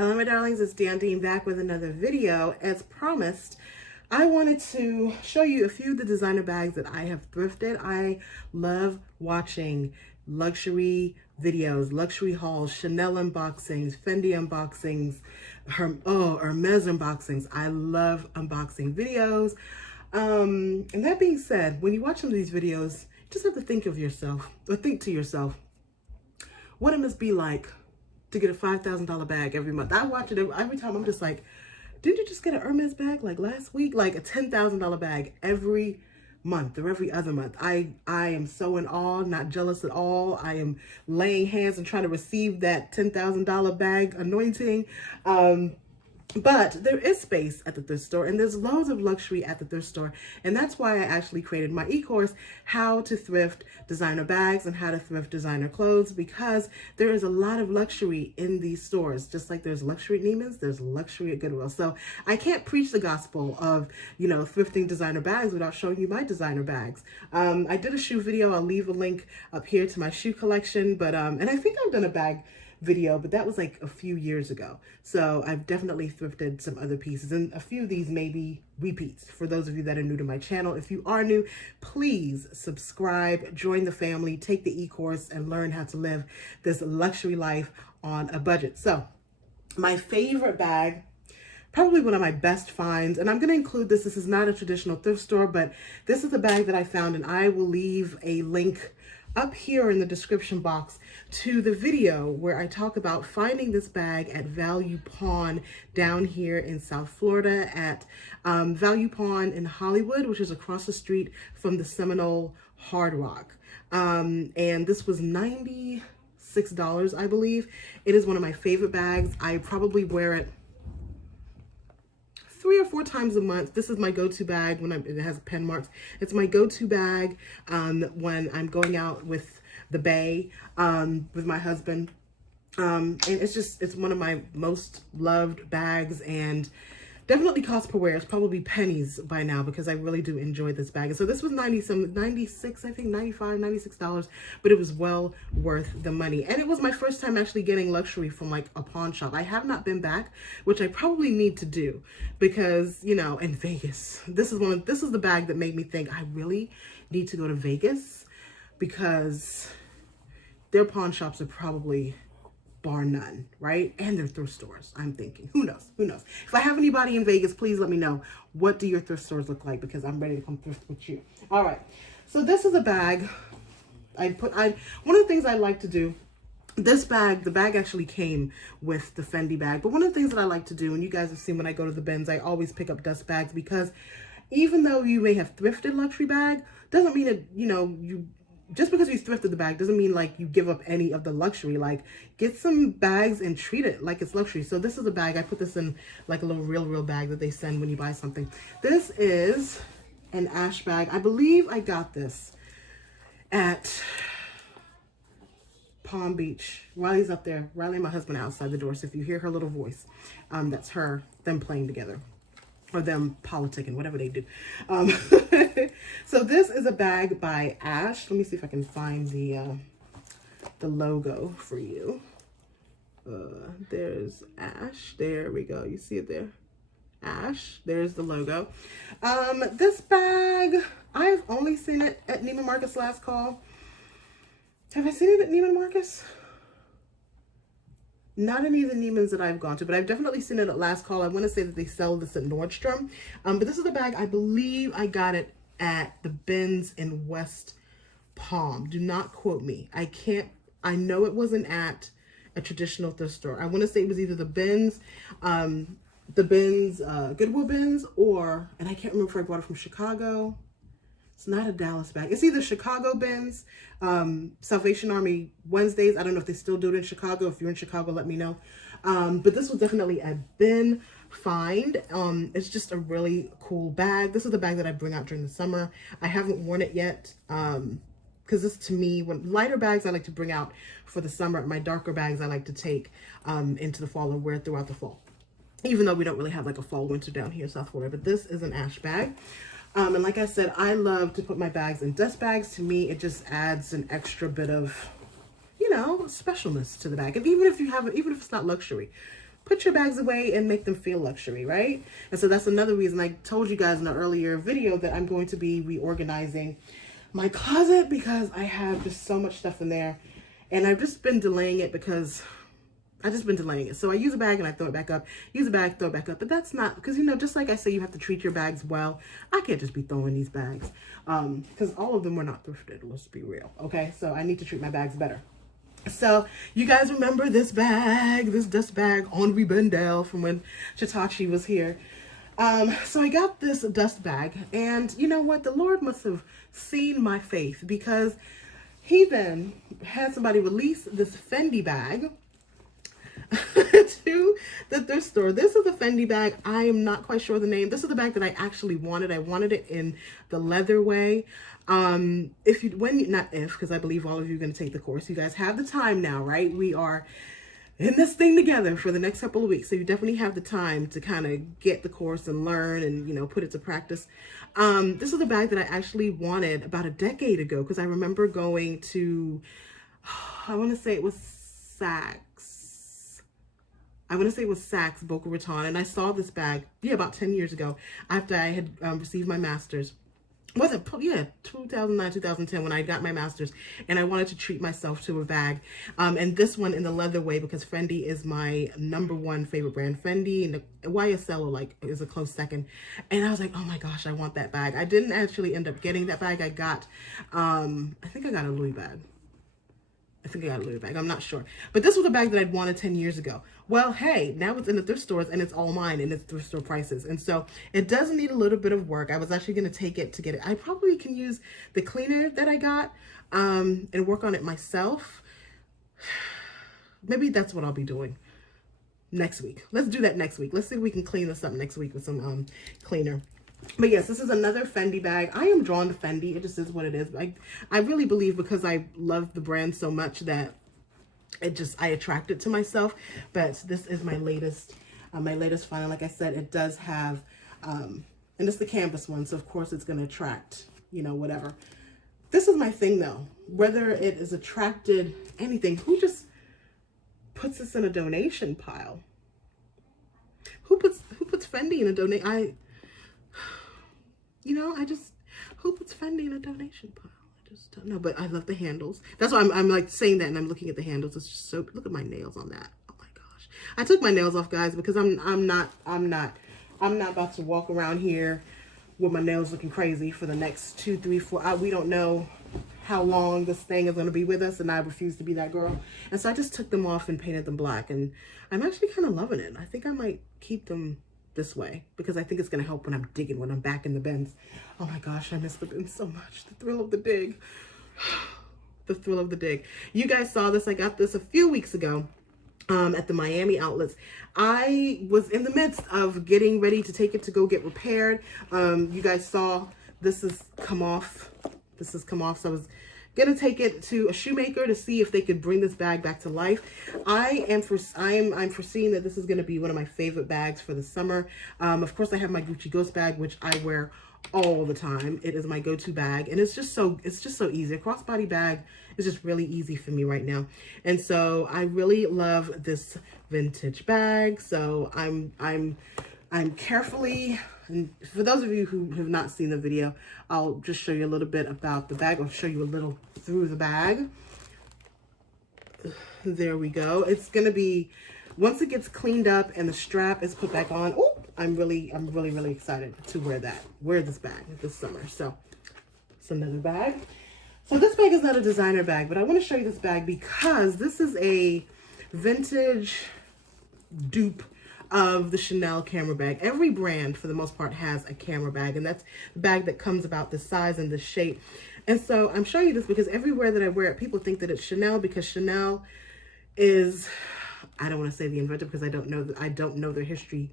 Hello my darlings, it's Dandine back with another video. As promised, I wanted to show you a few of the designer bags that I have thrifted. I love watching luxury videos, luxury hauls, Chanel unboxings, Fendi unboxings, Hermes unboxings. I love unboxing videos. And that being said, when you watch some of these videos, you just have to think of yourself, or think to yourself, what it must be like to get a $5,000 bag every month. I watch it every time. I'm just like, didn't you just get an Hermes bag like last week? Like a $10,000 bag every month or every other month. I am so in awe, not jealous at all. I am laying hands and trying to receive that $10,000 bag anointing. But there is space at the thrift store, and there's loads of luxury at the thrift store. And that's why I actually created my e-course, how to thrift designer bags and how to thrift designer clothes, because there is a lot of luxury in these stores. Just like there's luxury at Neiman's, there's luxury at Goodwill. So I can't preach the gospel of, thrifting designer bags without showing you my designer bags. I did a shoe video. I'll leave a link up here to my shoe collection, but, and I think I've done a bag video, but that was like a few years ago. So I've definitely thrifted some other pieces, and a few of these may be repeats for those of you that are new to my channel. If you are new, please subscribe, join the family, take the e-course, and learn how to live this luxury life on a budget. So my favorite bag, probably one of my best finds, and I'm going to include this. This is not a traditional thrift store, but this is the bag that I found, and I will leave a link up here in the description box to the video where I talk about finding this bag at Value Pawn down here in South Florida at Value Pawn in Hollywood, which is across the street from the Seminole Hard Rock. And this was $96, I believe. It is one of my favorite bags. I probably wear it 3 or 4 times a month. This is my go-to bag when it has pen marks. It's my go-to bag when I'm going out with the bae, with my husband. And it's one of my most loved bags, and definitely cost per wear. It's probably pennies by now because I really do enjoy this bag. And so this was $96, I think $96, but it was well worth the money. And it was my first time actually getting luxury from like a pawn shop. I have not been back, which I probably need to do because, in Vegas, this is the bag that made me think I really need to go to Vegas because their pawn shops are probably bar none, right? And they're thrift stores, I'm thinking. Who knows? If I have anybody in Vegas, please let me know. What do your thrift stores look like? Because I'm ready to come thrift with you. All right. So this is a bag. One of the things I like to do, this bag, the bag actually came with the Fendi bag. But one of the things that I like to do, and you guys have seen when I go to the bins, I always pick up dust bags, because even though you may have thrifted luxury bag, doesn't mean that, just because you thrifted the bag doesn't mean like you give up any of the luxury. Like, get some bags and treat it like it's luxury. So this is a bag. I put this in like a little real bag that they send when you buy something. This is an ash bag. I believe I got this at Palm Beach. Riley's up there. Riley and my husband are outside the door. So if you hear her little voice, that's them playing together. Or them politicking, whatever they do. So this is a bag by Ash. Let me see if I can find the logo for you. There's Ash. There we go. You see it there? Ash. There's the logo. This bag, I've only seen it at Neiman Marcus last call. Have I seen it at Neiman Marcus? Not any of the Neiman's that I've gone to, but I've definitely seen it at last call. I want to say that they sell this at Nordstrom. But this is the bag. I believe I got it at the bins in West Palm. Do not quote me. I know it wasn't at a traditional thrift store. I want to say it was either the bins, Goodwill bins, and I can't remember if I bought it from Chicago. It's not a Dallas bag. It's either Chicago bins, Salvation Army Wednesdays. I don't know if they still do it in Chicago. If you're in Chicago, let me know. But this was definitely a bin find. It's just a really cool bag. This is the bag that I bring out during the summer. I haven't worn it yet because this, to me, when lighter bags I like to bring out for the summer. My darker bags I like to take into the fall and wear throughout the fall. Even though we don't really have like a fall winter down here in South Florida. But this is an ash bag. And like I said, I love to put my bags in dust bags. To me, it just adds an extra bit of, specialness to the bag. And even if it's not luxury, put your bags away and make them feel luxury, right? And so that's another reason I told you guys in an earlier video that I'm going to be reorganizing my closet because I have just so much stuff in there. And I've just been delaying it because I've just been delaying it. So I use a bag and I throw it back up, use a bag, throw it back up. But that's not, because, you know, just like I say, you have to treat your bags well. I can't just be throwing these bags because all of them were not thrifted. Let's be real. Okay. So I need to treat my bags better. So you guys remember this bag, this dust bag, Henri Bendel, from when Chitachi was here. So I got this dust bag, and you know what? The Lord must have seen my faith, because he then had somebody release this Fendi bag to the thrift store. This is the Fendi bag. I am not quite sure the name. This is the bag that I actually wanted. I wanted it in the leather way. Because I believe all of you are going to take the course. You guys have the time now, right? We are in this thing together for the next couple of weeks. So you definitely have the time to kind of get the course and learn and, you know, put it to practice. This is the bag that I actually wanted about a decade ago, because I remember going to, I want to say it was Saks. Boca Raton. And I saw this bag, about 10 years ago after I had received my master's. Was it 2009, 2010 when I got my master's, and I wanted to treat myself to a bag, and this one in the leather way, because Fendi is my #1 favorite brand. Fendi and YSL is a close second, and I was like, oh my gosh, I want that bag. I didn't actually end up getting that bag. I got I think I got a Louis bag. I'm not sure. But this was a bag that I'd wanted 10 years ago. Well, hey, now it's in the thrift stores and it's all mine and it's thrift store prices. And so it does need a little bit of work. I was actually going to take it to get it. I probably can use the cleaner that I got and work on it myself. Maybe that's what I'll be doing next week. Let's do that next week. Let's see if we can clean this up next week with some cleaner. But yes, this is another Fendi bag. I am drawn to Fendi. It just is what it is. I really believe, because I love the brand so much, that I attract it to myself. But this is my latest find. Like I said, it does have, and it's the canvas one. So of course it's going to attract, you know, whatever. This is my thing though. Whether it is attracted anything, who just puts this in a donation pile? Who puts Fendi in a donation? Who puts Fendi in a donation pile? I just don't know, but I love the handles. That's why I'm like saying that, and I'm looking at the handles. It's just so, look at my nails on that. Oh my gosh. I took my nails off, guys, because I'm not about to walk around here with my nails looking crazy for the next 2, 3, 4, we don't know how long this thing is going to be with us, and I refuse to be that girl. And so I just took them off and painted them black, and I'm actually kind of loving it. I think I might keep them this way, because I think it's going to help when I'm digging, when I'm back in the bins. Oh my gosh, I miss the bins so much. The thrill of the dig. The thrill of the dig. You guys saw this. I got this a few weeks ago at the Miami outlets. I was in the midst of getting ready to take it to go get repaired. You guys saw this has come off. So I was gonna take it to a shoemaker to see if they could bring this bag back to life. I'm foreseeing that this is gonna be one of my favorite bags for the summer. Of course, I have my Gucci Ghost bag, which I wear all the time. It is my go-to bag, and it's just so easy. A crossbody bag is just really easy for me right now, and so I really love this vintage bag. So I'm carefully. And for those of you who have not seen the video, I'll just show you a little bit about the bag. I'll show you a little through the bag. There we go. It's going to be, once it gets cleaned up and the strap is put back on, oh, I'm really excited to wear this bag this summer. So it's another bag. So this bag is not a designer bag, but I want to show you this bag because this is a vintage dupe of the Chanel camera bag. Every brand, for the most part, has a camera bag, and that's the bag that comes about this size and this shape. And so I'm showing you this because everywhere that I wear it, people think that it's Chanel, because Chanel is, I don't want to say the inventor because I don't know their history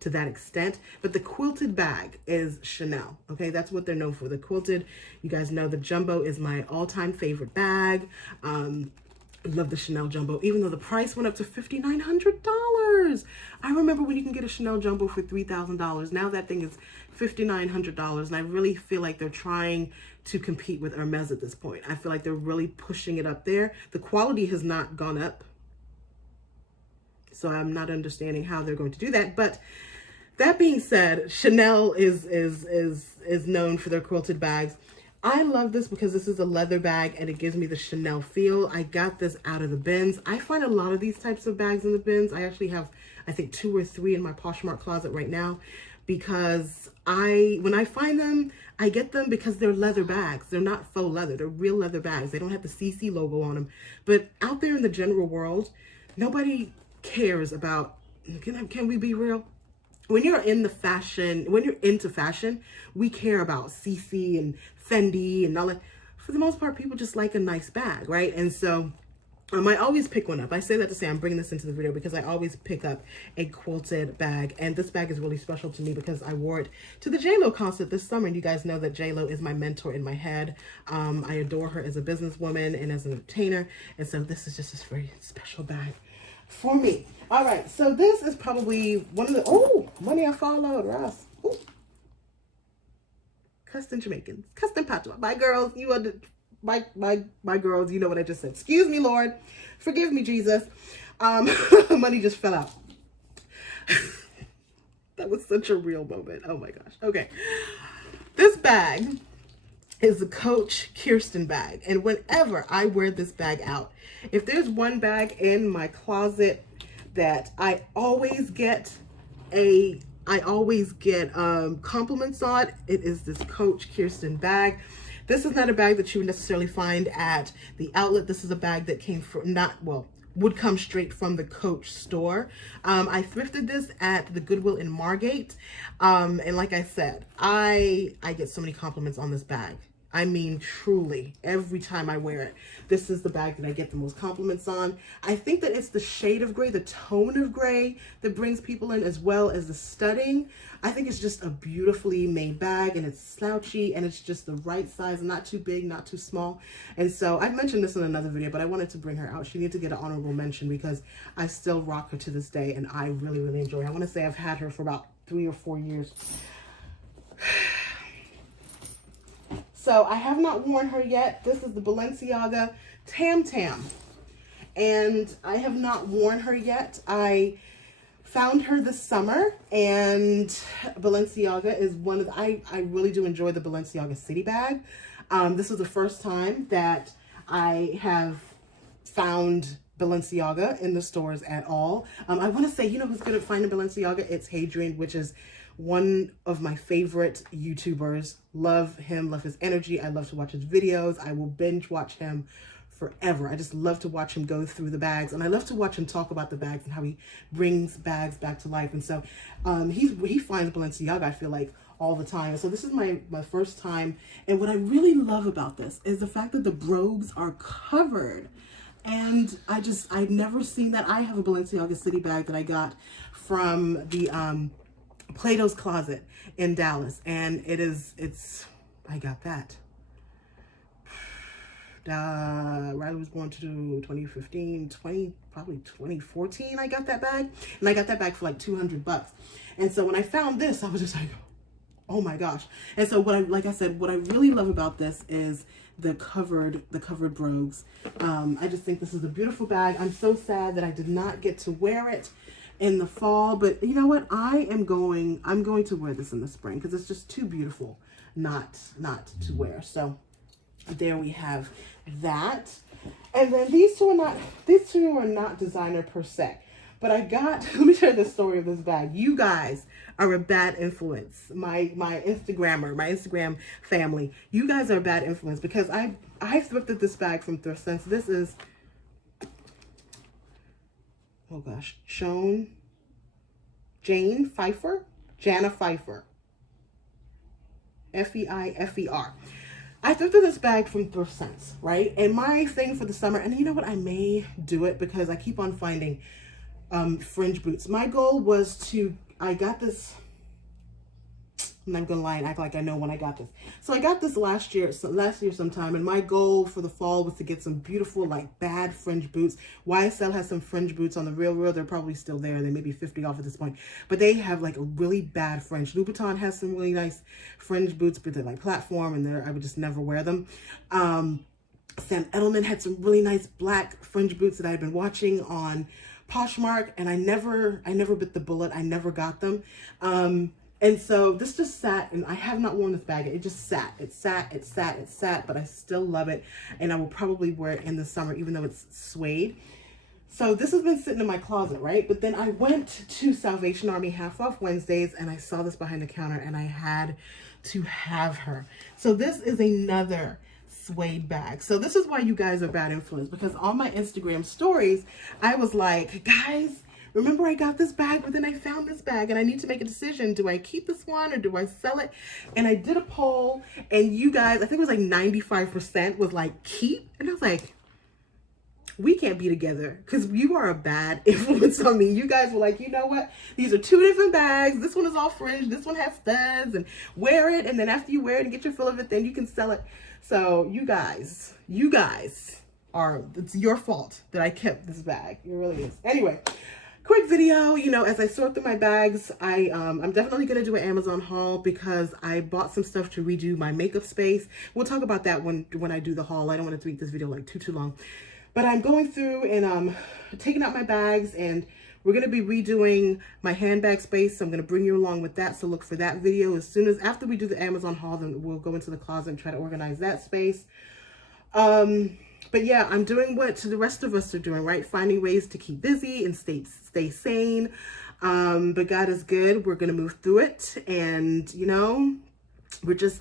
to that extent, but the quilted bag is Chanel. Okay, that's what they're known for. The quilted, you guys know the jumbo is my all-time favorite bag. I love the Chanel Jumbo, even though the price went up to $5,900. I remember when you can get a Chanel Jumbo for $3,000. Now that thing is $5,900, and I really feel like they're trying to compete with Hermes at this point. I feel like they're really pushing it up there. The quality has not gone up. So I'm not understanding how they're going to do that. But that being said, Chanel is known for their quilted bags. I love this because this is a leather bag and it gives me the Chanel feel. I got this out of the bins. I find a lot of these types of bags in the bins. I actually have, I think, 2 or 3 in my Poshmark closet right now, because when I find them, I get them because they're leather bags. They're not faux leather. They're real leather bags. They don't have the CC logo on them. But out there in the general world, nobody cares about, can we be real? When you're into fashion, we care about CC and Fendi and all that. For the most part, people just like a nice bag, right? And so I always pick one up. I say that to say I'm bringing this into the video because I always pick up a quilted bag. And this bag is really special to me because I wore it to the J-Lo concert this summer. And you guys know that J-Lo is my mentor in my head. I adore her as a businesswoman and as an entertainer. And so this is just a very special bag for me. All right, so this is probably one of the, oh, money I followed, Ross. Ooh. Custom Jamaicans, custom patois. My girls, you are the, my girls, you know what I just said. Excuse me, Lord. Forgive me, Jesus. Money just fell out. That was such a real moment. Oh my gosh. Okay. This bag is the Coach Kirsten bag. And whenever I wear this bag out, if there's one bag in my closet that I always get compliments on, it is this Coach Kirsten bag. This is not a bag that you would necessarily find at the outlet. This is a bag that came from, would come straight from the Coach store. I thrifted this at the Goodwill in Margate. And like I said, I get so many compliments on this bag. I mean, truly, every time I wear it, this is the bag that I get the most compliments on. I think that it's the shade of gray, the tone of gray that brings people in, as well as the studding. I think it's just a beautifully made bag, and it's slouchy, and it's just the right size, not too big, not too small. And so I've mentioned this in another video, but I wanted to bring her out. She needs to get an honorable mention because I still rock her to this day, and I really, really enjoy her. I want to say I've had her for about 3 or 4 years. So I have not worn her yet. This is the Balenciaga Tam Tam. And I have not worn her yet. I found her this summer, and Balenciaga is one of the, I really do enjoy the Balenciaga City bag. This is the first time that I have found Balenciaga in the stores at all. I want to say, you know who's good at finding Balenciaga? It's Hadrian, which is one of my favorite YouTubers. Love him, love his energy. I love to watch his videos. I will binge watch him forever. I just love to watch him go through the bags, and I love to watch him talk about the bags and how he brings bags back to life. And so he finds Balenciaga, I feel like, all the time. So this is my first time, and what I really love about this is the fact that the brogues are covered. And I've never seen that. I have a Balenciaga City bag that I got from the Plato's Closet in Dallas, and I got that. Riley was born to 2015, probably 2014. I got that bag, and I got that bag for like $200. And so when I found this, I was just like, oh my gosh. And so like I said, what I really love about this is the covered brogues. I just think this is a beautiful bag. I'm so sad that I did not get to wear it in the fall, but you know what? I'm going to wear this in the spring because it's just too beautiful not to wear. So there we have that. And then these two are not designer per se, but I got, let me tell you the story of this bag. You guys are a bad influence. My Instagram family, you guys are a bad influence because I thrifted this bag from Thrift Sense. This is, oh gosh, Jana Pfeiffer, F-E-I-F-E-R. I thrifted this bag from Thrift Sense, right? And my thing for the summer, and you know what, I may do it because I keep on finding fringe boots. My goal was I got this, I'm not gonna lie and act like I know when I got this. So I got this last year sometime, and my goal for the fall was to get some beautiful, like, bad fringe boots. YSL has some fringe boots on the Real. They're probably still there. They may be 50 off at this point, but they have like a really bad fringe. Louboutin has some really nice fringe boots, but they're like platform, and I would just never wear them. Sam Edelman had some really nice black fringe boots that I had been watching on Poshmark, and I never bit the bullet. I never got them. And so this just sat, and I have not worn this bag. It just sat. It sat, but I still love it. And I will probably wear it in the summer, even though it's suede. So this has been sitting in my closet, right? But then I went to Salvation Army half off Wednesdays, and I saw this behind the counter, and I had to have her. So this is another suede bag. So this is why you guys are bad influence, because on my Instagram stories, I was like, guys, remember I got this bag, but then I found this bag and I need to make a decision. Do I keep this one or do I sell it? And I did a poll, and you guys, I think it was like 95% was like keep. And I was like, we can't be together because you are a bad influence on me. You guys were like, you know what? These are two different bags. This one is all fringed. This one has studs, and wear it. And then after you wear it and get your fill of it, then you can sell it. So you guys are, it's your fault that I kept this bag. It really is. Anyway, quick video, you know, as I sort through my bags, I'm definitely going to do an Amazon haul because I bought some stuff to redo my makeup space. We'll talk about that when I do the haul. I don't want to make this video like too long. But I'm going through and taking out my bags, and we're going to be redoing my handbag space. So I'm going to bring you along with that. So look for that video as soon as after we do the Amazon haul, then we'll go into the closet and try to organize that space. But yeah, I'm doing what the rest of us are doing, right? Finding ways to keep busy and stay sane. But God is good. We're going to move through it. And, you know,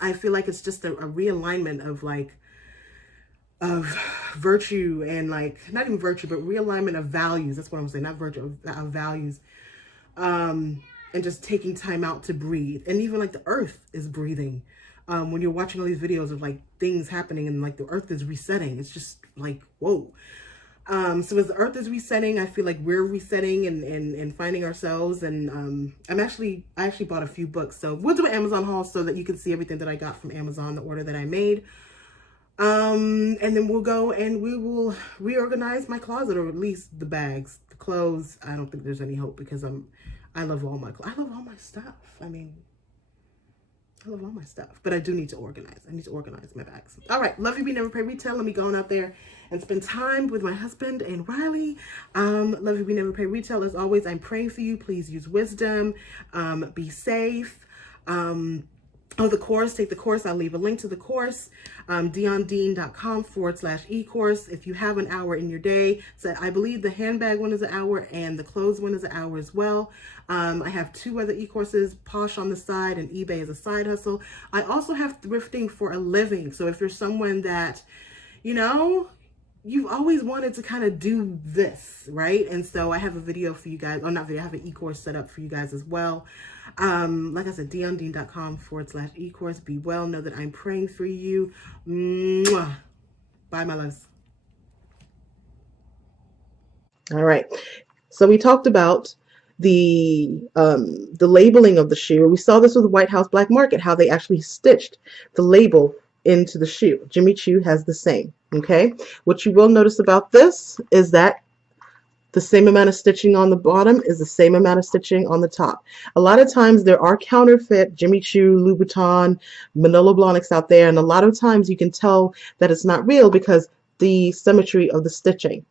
I feel like it's just a realignment of virtue, and like, not even virtue, but realignment of values. That's what I'm saying, not virtue, of values. And just taking time out to breathe. And even like the earth is breathing. When you're watching all these videos of like things happening and like the earth is resetting, it's just like, whoa. So as the earth is resetting, I feel like we're resetting and finding ourselves. And I actually bought a few books. So we'll do an Amazon haul so that you can see everything that I got from Amazon, the order that I made. And then we'll go and we will reorganize my closet, or at least the bags. The clothes, I don't think there's any hope because I love all my stuff. I mean, I love all my stuff, but I do need to organize. I need to organize my bags. All right. Love you, be never pay retail. Let me go on out there and spend time with my husband and Riley. Love you, be never pay retail. As always, I'm praying for you. Please use wisdom. Be safe. Oh, the course, take the course. I'll leave a link to the course, diondean.com/e-course. If you have an hour in your day, so I believe the handbag one is an hour and the clothes one is an hour as well. I have 2 other e-courses, Posh on the side and eBay as a side hustle. I also have thrifting for a living. So if you're someone that, you know, you've always wanted to kind of do this, right? And so I have a video for you guys, or not video, I have an e-course set up for you guys as well. Like I said, diondean.com/e-course. Be well. Know that I'm praying for you. Mwah. Bye, my loves. All right. So we talked about the labeling of the shoe. We saw this with the White House Black Market, how they actually stitched the label into the shoe. Jimmy Choo has the same. Okay. What you will notice about this is that the same amount of stitching on the bottom is the same amount of stitching on the top. A lot of times there are counterfeit Jimmy Choo, Louboutin, Manolo Blahniks out there, and a lot of times you can tell that it's not real because the symmetry of the stitching.